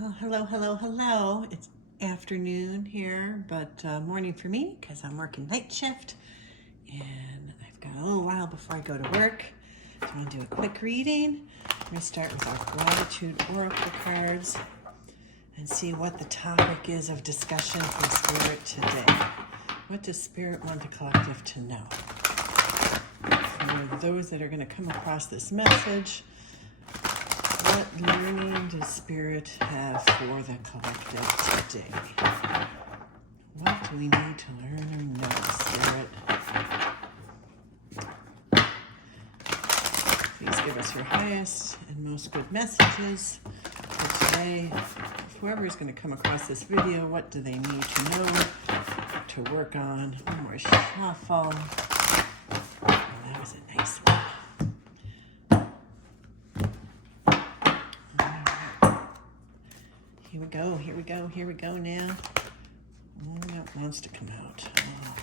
Well, hello, hello, hello. It's afternoon here, but morning for me because I'm working night shift and I've got a little while before I go to work. So I'm going to do a quick reading. I'm going to start with our gratitude oracle cards and see what the topic is of discussion from Spirit today. What does Spirit want the collective to know? For those that are going to come across this message, what learning does Spirit have for the collective today? What do we need to learn or know, Spirit? Please give us your highest and most good messages for today. Whoever is going to come across this video, what do they need to know, to work on? One more shuffle. Oh, that was a nice one. Here we go, here we go, here we go now. That wants to come out. Oh,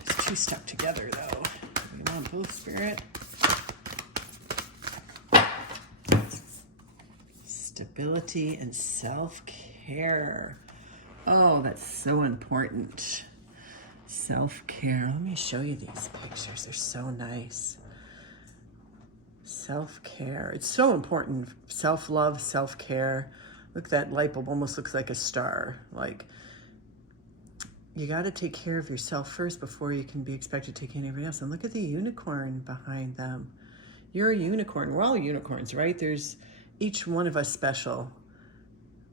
it's too stuck together though. We want both, Spirit. Stability and self-care. Oh, that's so important. Self-care. Let me show you these pictures. They're so nice. Self-care. It's so important. Self-love, self-care. Look, that light bulb almost looks like a star. Like, you got to take care of yourself first before you can be expected to take care of anybody else. And look at the unicorn behind them. You're a unicorn. We're all unicorns, right? There's each one of us special,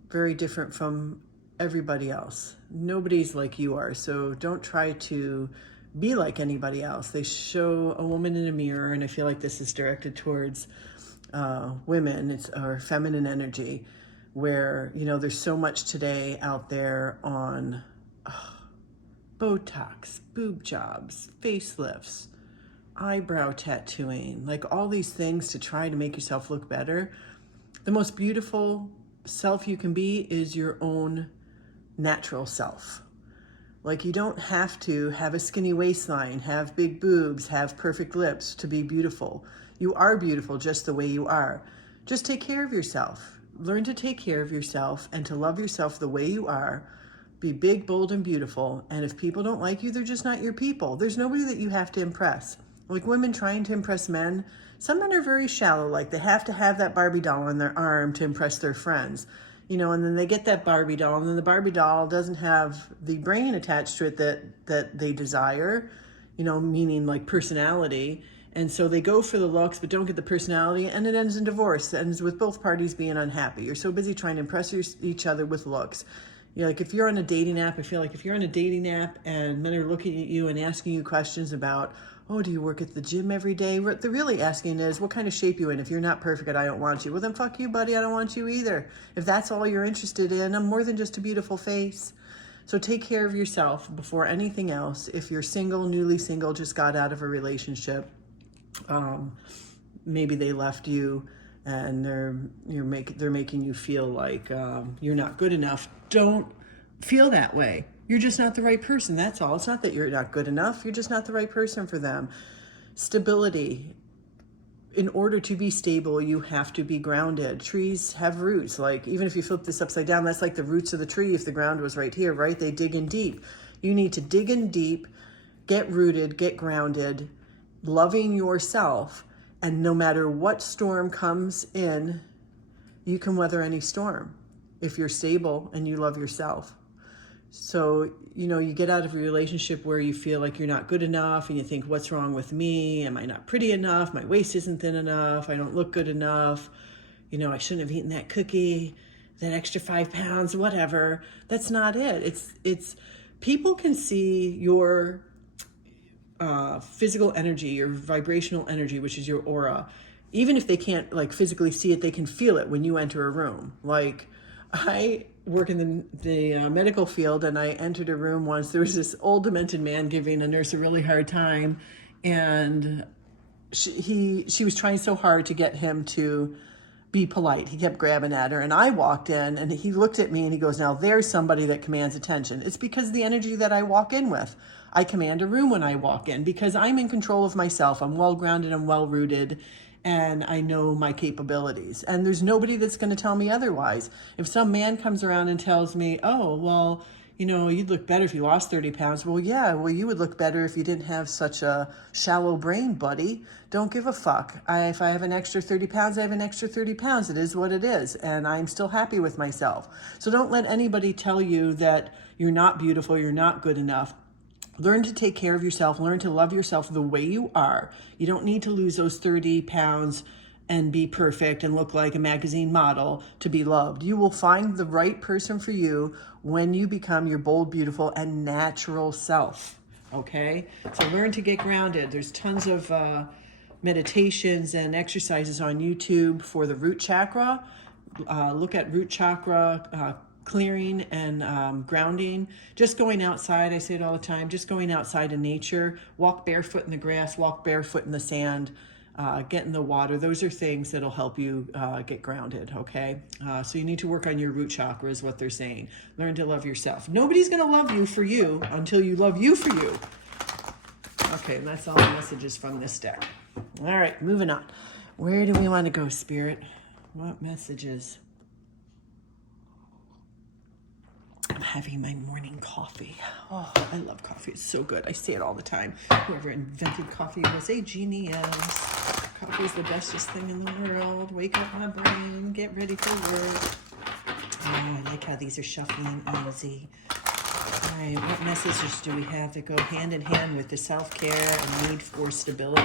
very different from everybody else. Nobody's like you are, so don't try to be like anybody else. They show a woman in a mirror, and I feel like this is directed towards women. It's our feminine energy, where, you know, there's so much today out there on Botox, boob jobs, facelifts, eyebrow tattooing, like all these things to try to make yourself look better. The most beautiful self you can be is your own natural self. Like, you don't have to have a skinny waistline, have big boobs, have perfect lips to be beautiful. You are beautiful just the way you are. Just take care of yourself. Learn to take care of yourself and to love yourself the way you are. Be big, bold, and beautiful. And if people don't like you, they're just not your people. There's nobody that you have to impress. Like women trying to impress men, some men are very shallow. Like, they have to have that Barbie doll on their arm to impress their friends. You know, and then they get that Barbie doll, and then the Barbie doll doesn't have the brain attached to it that they desire, you know, meaning like personality. And so they go for the looks, but don't get the personality, and it ends in divorce. It ends with both parties being unhappy. You're so busy trying to impress each other with looks. You know, like if you're on a dating app, I feel like if you're on a dating app and men are looking at you and asking you questions about, oh, do you work at the gym every day? What they're really asking is, what kind of shape you in? If you're not perfect, I don't want you. Well, then fuck you, buddy. I don't want you either. If that's all you're interested in, I'm more than just a beautiful face. So take care of yourself before anything else. If you're single, newly single, just got out of a relationship, maybe they left you and they're making you feel like you're not good enough. Don't feel that way. You're just not the right person. That's all. It's not that you're not good enough. You're just not the right person for them. Stability. In order to be stable, you have to be grounded. Trees have roots. Like, even if you flip this upside down, that's like the roots of the tree. If the ground was right here, right? They dig in deep. You need to dig in deep, get rooted, get grounded, loving yourself. And no matter what storm comes in, you can weather any storm if you're stable and you love yourself. So, you know, you get out of a relationship where you feel like you're not good enough and you think, what's wrong with me? Am I not pretty enough? My waist isn't thin enough. I don't look good enough. You know, I shouldn't have eaten that cookie, that extra 5 pounds, whatever. That's not it. It's people can see your physical energy, your vibrational energy, which is your aura. Even if they can't like physically see it, they can feel it when you enter a room. Like, I work in the medical field, and I entered a room once. There was this old demented man giving a nurse a really hard time, and she was trying so hard to get him to be polite. He kept grabbing at her, and I walked in, and he looked at me and he goes, now there's somebody that commands attention. It's because of the energy that I walk in with. I command a room when I walk in because I'm in control of myself. I'm well grounded, I'm well rooted, and I know my capabilities. And there's nobody that's going to tell me otherwise. If some man comes around and tells me, oh, well, you know, you'd look better if you lost 30 pounds. Well, yeah, well, you would look better if you didn't have such a shallow brain, buddy. Don't give a fuck. If I have an extra 30 pounds, I have an extra 30 pounds. It is what it is. And I'm still happy with myself. So don't let anybody tell you that you're not beautiful, you're not good enough. Learn to take care of yourself. Learn to love yourself the way you are. You don't need to lose those 30 pounds and be perfect and look like a magazine model to be loved. You will find the right person for you when you become your bold, beautiful, and natural self. Okay? So learn to get grounded. There's tons of meditations and exercises on YouTube for the root chakra. Look at root chakra clearing and grounding. Just going outside, I say it all the time, just going outside in nature, walk barefoot in the grass, walk barefoot in the sand, get in the water. Those are things that'll help you get grounded, okay? So you need to work on your root chakra is what they're saying. Learn to love yourself. Nobody's gonna love you for you until you love you for you. Okay, and that's all the messages from this deck. All right, moving on. Where do we want to go, Spirit? What messages? I'm having my morning coffee. Oh, I love coffee. It's so good. I say it all the time. Whoever invented coffee was a genius. Coffee is the bestest thing in the world. Wake up my brain. Get ready for work. Oh, I like how these are shuffling easy. All right, what messages do we have that go hand in hand with the self-care and need for stability?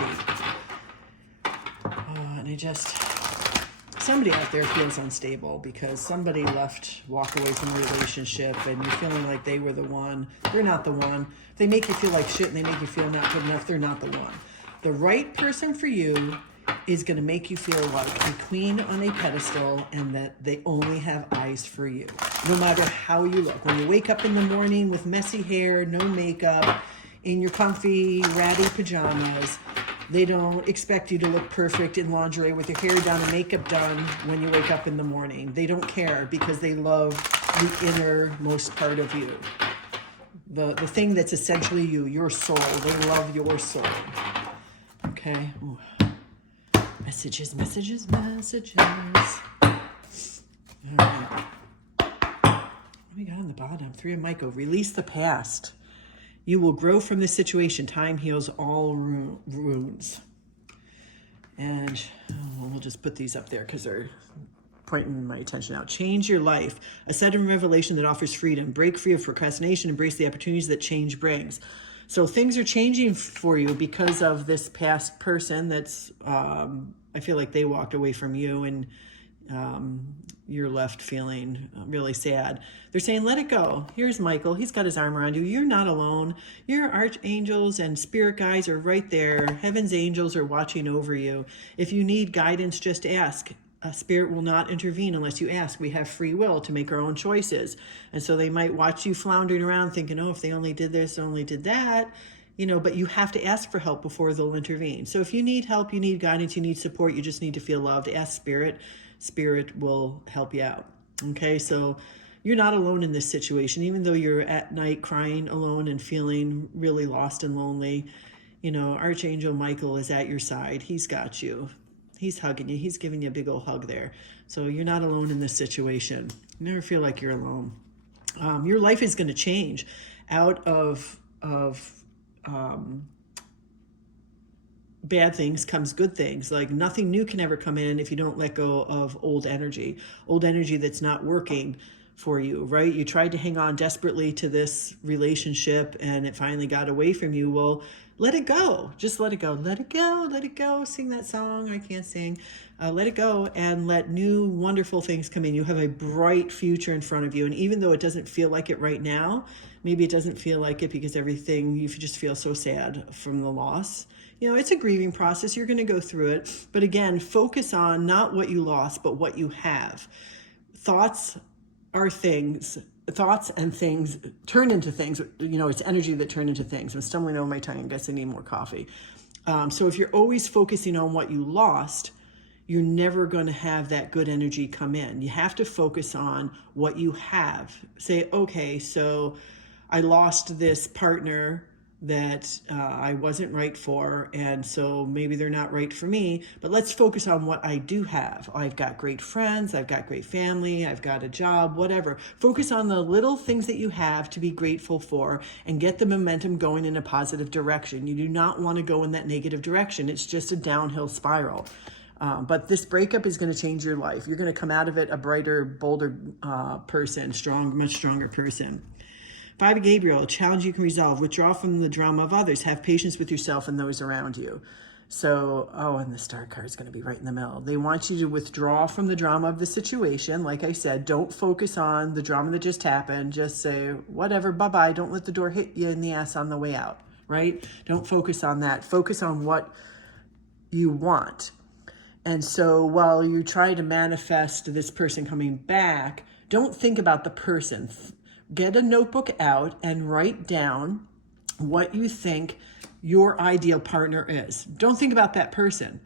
Oh, and somebody out there feels unstable because somebody walked away from a relationship and you're feeling like they were the one. They're not the one. If they make you feel like shit and they make you feel not good enough, they're not the one. The right person for you is going to make you feel like a queen on a pedestal and that they only have eyes for you, no matter how you look. When you wake up in the morning with messy hair, no makeup, in your comfy, ratty pajamas, they don't expect you to look perfect in lingerie with your hair done and makeup done when you wake up in the morning. They don't care because they love the innermost part of you. The thing that's essentially you, your soul. They love your soul. Okay? Ooh. Messages. All right. What do we got on the bottom? 3 of Michael. Release the past. You will grow from this situation. Time heals all wounds. And we'll just put these up there because they're pointing my attention out. Change your life. A sudden revelation that offers freedom. Break free of procrastination. Embrace the opportunities that change brings. So things are changing for you because of this past person that's, I feel like they walked away from you and you're left feeling really sad. They're saying, let it go. Here's Michael. He's got his arm around you. You're not alone. Your archangels and spirit guides are right there. Heaven's angels are watching over you. If you need guidance, just ask. Spirit will not intervene unless you ask. We have free will to make our own choices. And so they might watch you floundering around thinking, oh, if they only did this, only did that, but you have to ask for help before they'll intervene. So if you need help, you need guidance, you need support, you just need to feel loved, ask Spirit. Spirit will help you out. Okay, so you're not alone in this situation. Even though you're at night crying alone and feeling really lost and lonely, Archangel Michael is at your side. He's got you. He's hugging you. He's giving you a big old hug there. So you're not alone in this situation. You never feel like you're alone. Your life is going to change. Out of bad things comes good things. Like nothing new can ever come in if you don't let go of old energy that's not working for you, right? You tried to hang on desperately to this relationship and it finally got away from you. Well, let it go. Just let it go. Let it go. Let it go. Sing that song. I can't sing. Let it go and let new wonderful things come in. You have a bright future in front of you. And even though it doesn't feel like it right now, maybe it doesn't feel like it because you just feel so sad from the loss. It's a grieving process. You're going to go through it. But again, focus on not what you lost, but what you have. Thoughts and things turn into things. It's energy that turn into things. I'm stumbling over my tongue. I guess I need more coffee. So if you're always focusing on what you lost, you're never going to have that good energy come in. You have to focus on what you have. Say, okay, so I lost this partner that I wasn't right for, and so maybe they're not right for me, but let's focus on what I do have. I've got great friends, I've got great family, I've got a job, whatever. Focus on the little things that you have to be grateful for and get the momentum going in a positive direction. You do not want to go in that negative direction. It's just a downhill spiral. But this breakup is going to change your life. You're going to come out of it a brighter, bolder person, much stronger person. Five of Gabriel, a challenge you can resolve. Withdraw from the drama of others. Have patience with yourself and those around you. So, and the star card is going to be right in the middle. They want you to withdraw from the drama of the situation. Like I said, don't focus on the drama that just happened. Just say, whatever, bye-bye. Don't let the door hit you in the ass on the way out, right? Don't focus on that. Focus on what you want. And so while you try to manifest this person coming back, don't think about the person. Get a notebook out and write down what you think your ideal partner is. Don't think about that person.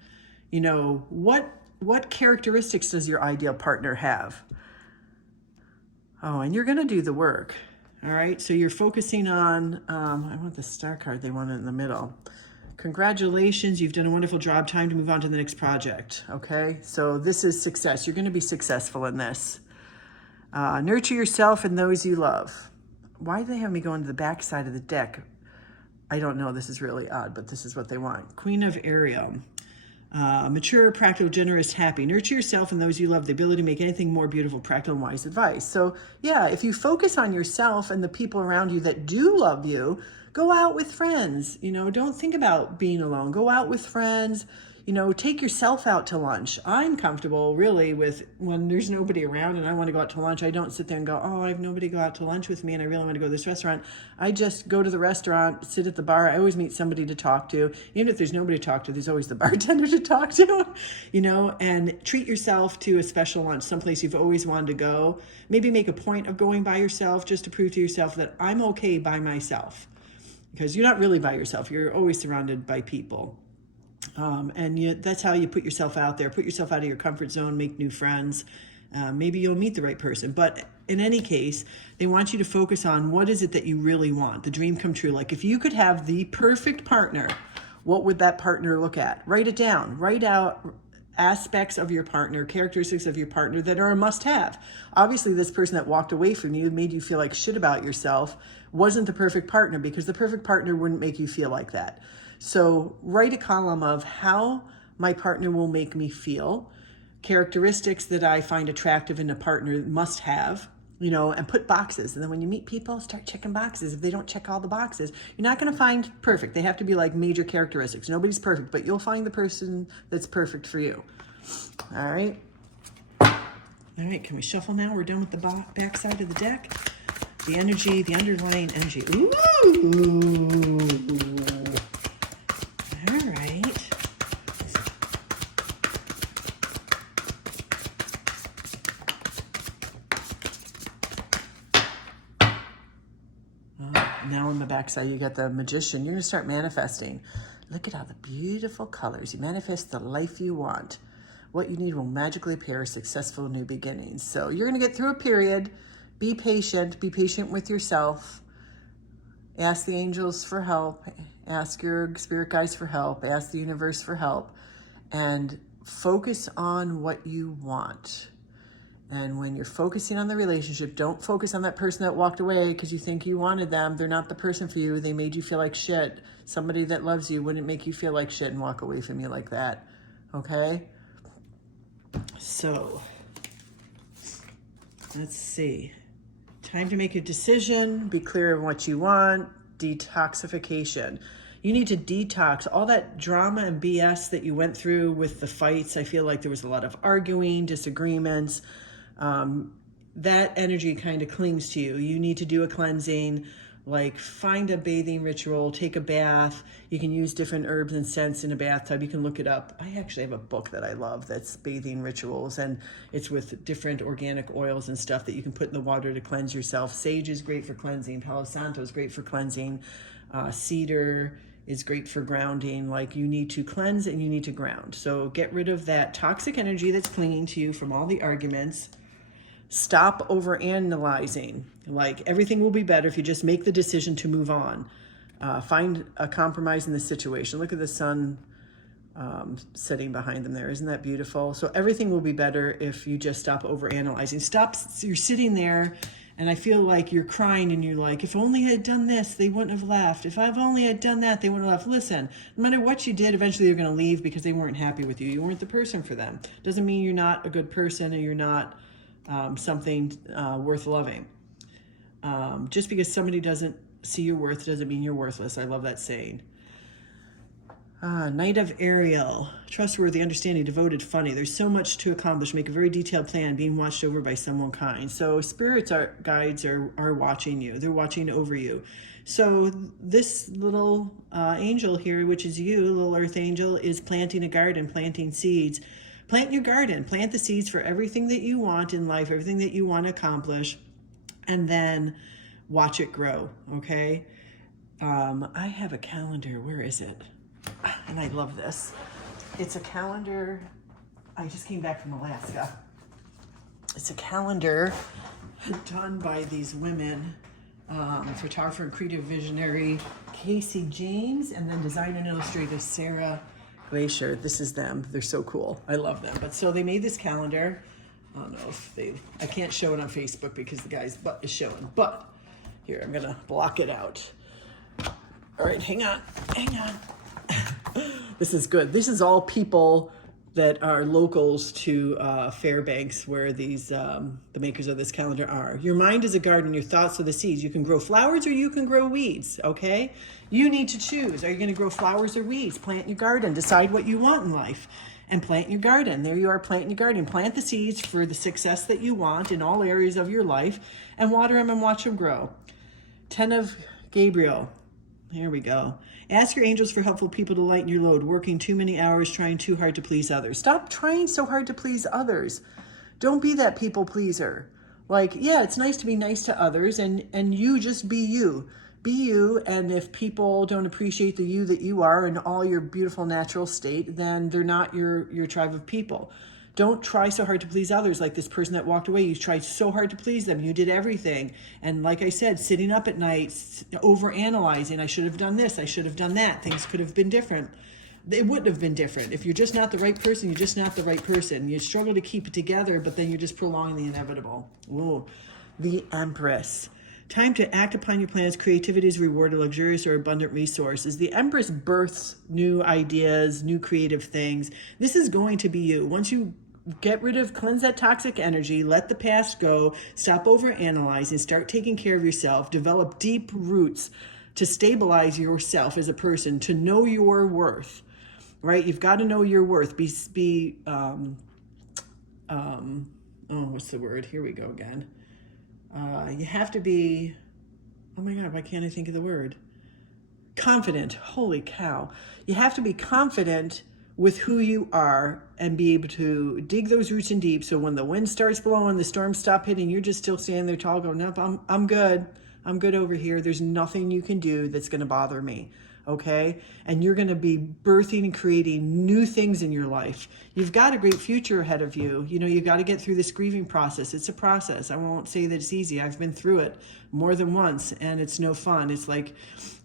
You know, what characteristics does your ideal partner have? Oh, and you're going to do the work. All right. So you're focusing on, I want the star card. They want it in the middle. Congratulations. You've done a wonderful job. Time to move on to the next project. Okay. So this is success. You're going to be successful in this. Nurture yourself and those you love. Why do they have me go into the back side of the deck? I don't know. This is really odd, but this is what they want. Queen of Ariel. Mature, practical, generous, happy. Nurture yourself and those you love. The ability to make anything more beautiful, practical, and wise advice. So yeah, if you focus on yourself and the people around you that do love you, go out with friends. You know, don't think about being alone. Go out with friends. You know, take yourself out to lunch. I'm comfortable really with when there's nobody around and I want to go out to lunch. I don't sit there and go, oh, I have nobody go out to lunch with me and I really want to go to this restaurant. I just go to the restaurant, sit at the bar. I always meet somebody to talk to. Even if there's nobody to talk to, there's always the bartender to talk to, you know, and treat yourself to a special lunch, someplace you've always wanted to go. Maybe make a point of going by yourself just to prove to yourself that I'm okay by myself. Because you're not really by yourself. You're always surrounded by people. That's how you put yourself out there. Put yourself out of your comfort zone, make new friends. Maybe you'll meet the right person. But in any case, they want you to focus on what is it that you really want, the dream come true. Like if you could have the perfect partner, what would that partner look at? Write it down. Write out aspects of your partner, characteristics of your partner that are a must-have. Obviously, this person that walked away from you made you feel like shit about yourself wasn't the perfect partner, because the perfect partner wouldn't make you feel like that. So write a column of how my partner will make me feel, characteristics that I find attractive in a partner must have, you know, and put boxes. And then when you meet people, start checking boxes. If they don't check all the boxes, you're not going to find perfect. They have to be like major characteristics. Nobody's perfect, but you'll find the person that's perfect for you. All right. All right. Can we shuffle now? We're done with the back side of the deck. The energy, the underlying energy. Ooh. All right. Now on the back side, you got the Magician. You're going to start manifesting. Look at all the beautiful colors. You manifest the life you want. What you need will magically appear, successful new beginnings. So you're going to get through a period. Be patient with yourself. Ask the angels for help. Ask your spirit guides for help. Ask the universe for help. And focus on what you want. And when you're focusing on the relationship, don't focus on that person that walked away because you think you wanted them. They're not the person for you. They made you feel like shit. Somebody that loves you wouldn't make you feel like shit and walk away from you like that. Okay? So, let's see. Time to make a decision. Be clear on what you want. Detoxification. You need to detox all that drama and BS that you went through with the fights. I feel like there was a lot of arguing, disagreements. That energy kind of clings to you. You need to do a cleansing, like find a bathing ritual, take a bath. You can use different herbs and scents in a bathtub. You can look it up. I actually have a book that I love that's bathing rituals, and it's with different organic oils and stuff that you can put in the water to cleanse yourself. Sage is great for cleansing. Palo Santo is great for cleansing. Cedar is great for grounding. Like, you need to cleanse and you need to ground. So get rid of that toxic energy that's clinging to you from all the arguments. Stop overanalyzing. Like, everything will be better if you just make the decision to move on. Find a compromise in the situation. Look at the sun sitting behind them there. Isn't that beautiful? So everything will be better if you just stop overanalyzing. Stop, you're sitting there and I feel like you're crying and you're like, if only I had done this, they wouldn't have left. If I've only had done that, they wouldn't have left. Listen, no matter what you did, eventually you're going to leave because they weren't happy with you. You weren't the person for them. Doesn't mean you're not a good person or you're not something worth loving. Just because somebody doesn't see your worth doesn't mean you're worthless. I love that saying. Knight of Ariel, trustworthy, understanding, devoted, funny. There's so much to accomplish. Make a very detailed plan, being watched over by someone kind. So spirits, guides are watching you. They're watching over you. So this little angel here, which is you, little earth angel, is planting a garden, planting seeds. Plant your garden. Plant the seeds for everything that you want in life, everything that you want to accomplish, and then watch it grow, okay? I have a calendar. Where is it? And I love this. It's a calendar. I just came back from Alaska. It's a calendar done by these women, photographer and creative visionary Casey James, and then designer and illustrator Sarah Glacier. This is them. They're so cool. I love them. But so they made this calendar. I don't know if I can't show it on Facebook because the guy's butt is showing. But here, I'm going to block it out. All right, hang on. This is good. This is all people that are locals to Fairbanks, where these the makers of this calendar are. Your mind is a garden. Your thoughts are the seeds. You can grow flowers or you can grow weeds, okay? You need to choose. Are you going to grow flowers or weeds? Plant your garden. Decide what you want in life and plant your garden. There you are, planting your garden. Plant the seeds for the success that you want in all areas of your life and water them and watch them grow. 10 of Gabriel. Here we go. Ask your angels for helpful people to lighten your load, working too many hours, trying too hard to please others. Stop trying so hard to please others. Don't be that people pleaser. Like, yeah, it's nice to be nice to others, and you just be you. Be you, and if people don't appreciate the you that you are in all your beautiful natural state, then they're not your tribe of people. Don't try so hard to please others like this person that walked away. You tried so hard to please them. You did everything. And like I said, sitting up at night, overanalyzing, I should have done this, I should have done that. Things could have been different. It wouldn't have been different. If you're just not the right person, you're just not the right person. You struggle to keep it together, but then you're just prolonging the inevitable. Ooh, the Empress. Time to act upon your plans. Creativity is rewarded, luxurious or abundant resources. The Empress births new ideas, new creative things. This is going to be you. Once you cleanse that toxic energy, let the past go, stop overanalyzing, start taking care of yourself, develop deep roots to stabilize yourself as a person, to know your worth, right? You've got to know your worth. What's the word? Here we go again. You have to be, oh my God, why can't I think of the word? Confident. Holy cow. You have to be confident with who you are and be able to dig those roots in deep. So when the wind starts blowing, the storms stop hitting, you're just still standing there tall going, nope, I'm good. I'm good over here. There's nothing you can do that's going to bother me. Okay. And you're going to be birthing and creating new things in your life. You've got a great future ahead of you. You know, you've got to get through this grieving process. It's a process. I won't say that it's easy. I've been through it more than once and it's no fun. It's like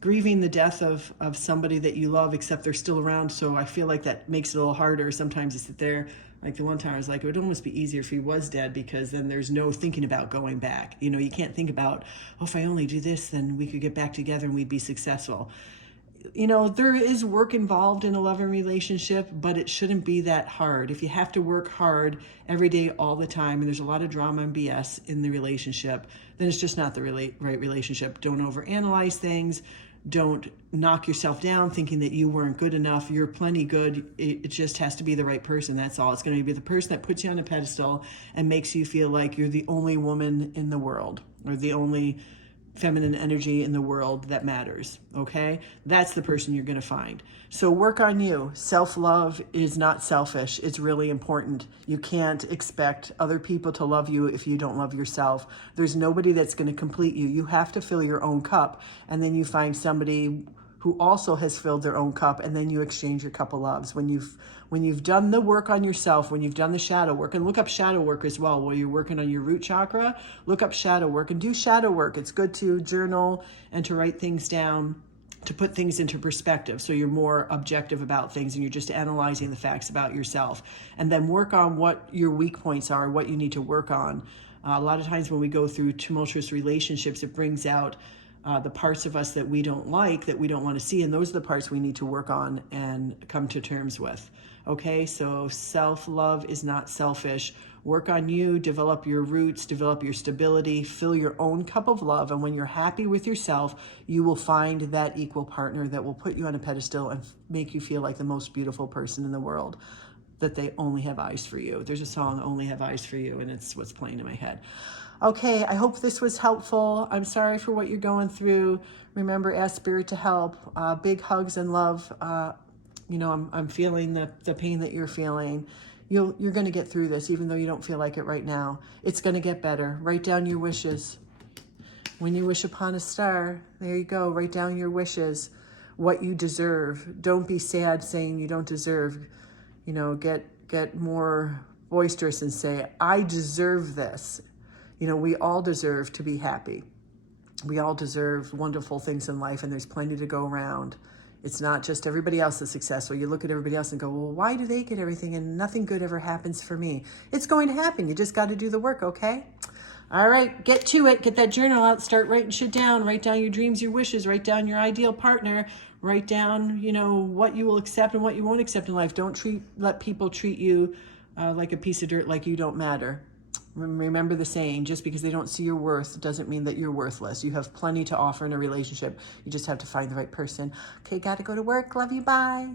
grieving the death of somebody that you love, except they're still around. So I feel like that makes it a little harder. Sometimes you sit there, like the one time I was like, it would almost be easier if he was dead, because then there's no thinking about going back. You know, you can't think about, oh, if I only do this, then we could get back together and we'd be successful. You know, there is work involved in a loving relationship, but it shouldn't be that hard. If you have to work hard every day, all the time, and there's a lot of drama and BS in the relationship, then it's just not the right relationship. Don't overanalyze things. Don't knock yourself down thinking that you weren't good enough. You're plenty good. It just has to be the right person. That's all. It's going to be the person that puts you on a pedestal and makes you feel like you're the only woman in the world, or the only feminine energy in the world that matters, okay? That's the person you're going to find. So work on you. Self-love is not selfish. It's really important. You can't expect other people to love you if you don't love yourself. There's nobody that's going to complete you. You have to fill your own cup, and then you find somebody who also has filled their own cup, and then you exchange your cup of loves. When you've done the work on yourself, when you've done the shadow work, and look up shadow work as well while you're working on your root chakra, look up shadow work and do shadow work. It's good to journal and to write things down, to put things into perspective. So you're more objective about things and you're just analyzing the facts about yourself. And then work on what your weak points are, what you need to work on. A lot of times when we go through tumultuous relationships, it brings out the parts of us that we don't like, that we don't want to see. And those are the parts we need to work on and come to terms with. Okay, so self-love is not selfish. Work on you, develop your roots, develop your stability, fill your own cup of love. And when you're happy with yourself, you will find that equal partner that will put you on a pedestal and make you feel like the most beautiful person in the world, that they only have eyes for you. There's a song, Only Have Eyes for You, and it's what's playing in my head. Okay, I hope this was helpful. I'm sorry for what you're going through. Remember, ask Spirit to help. Big hugs and love. I'm feeling the pain that you're feeling. You're going to get through this, even though you don't feel like it right now. It's going to get better. Write down your wishes. When you wish upon a star, there you go. Write down your wishes, what you deserve. Don't be sad saying you don't deserve. Get more boisterous and say, I deserve this. We all deserve to be happy. We all deserve wonderful things in life, and there's plenty to go around. It's not just everybody else is successful. You look at everybody else and go, well, why do they get everything and nothing good ever happens for me? It's going to happen. You just got to do the work, okay? All right, get to it. Get that journal out. Start writing shit down. Write down your dreams, your wishes. Write down your ideal partner. Write down, what you will accept and what you won't accept in life. Don't let people treat you like a piece of dirt, like you don't matter. Remember the saying, just because they don't see your worth doesn't mean that you're worthless. You have plenty to offer in a relationship. You just have to find the right person. Okay, got to go to work. Love you. Bye.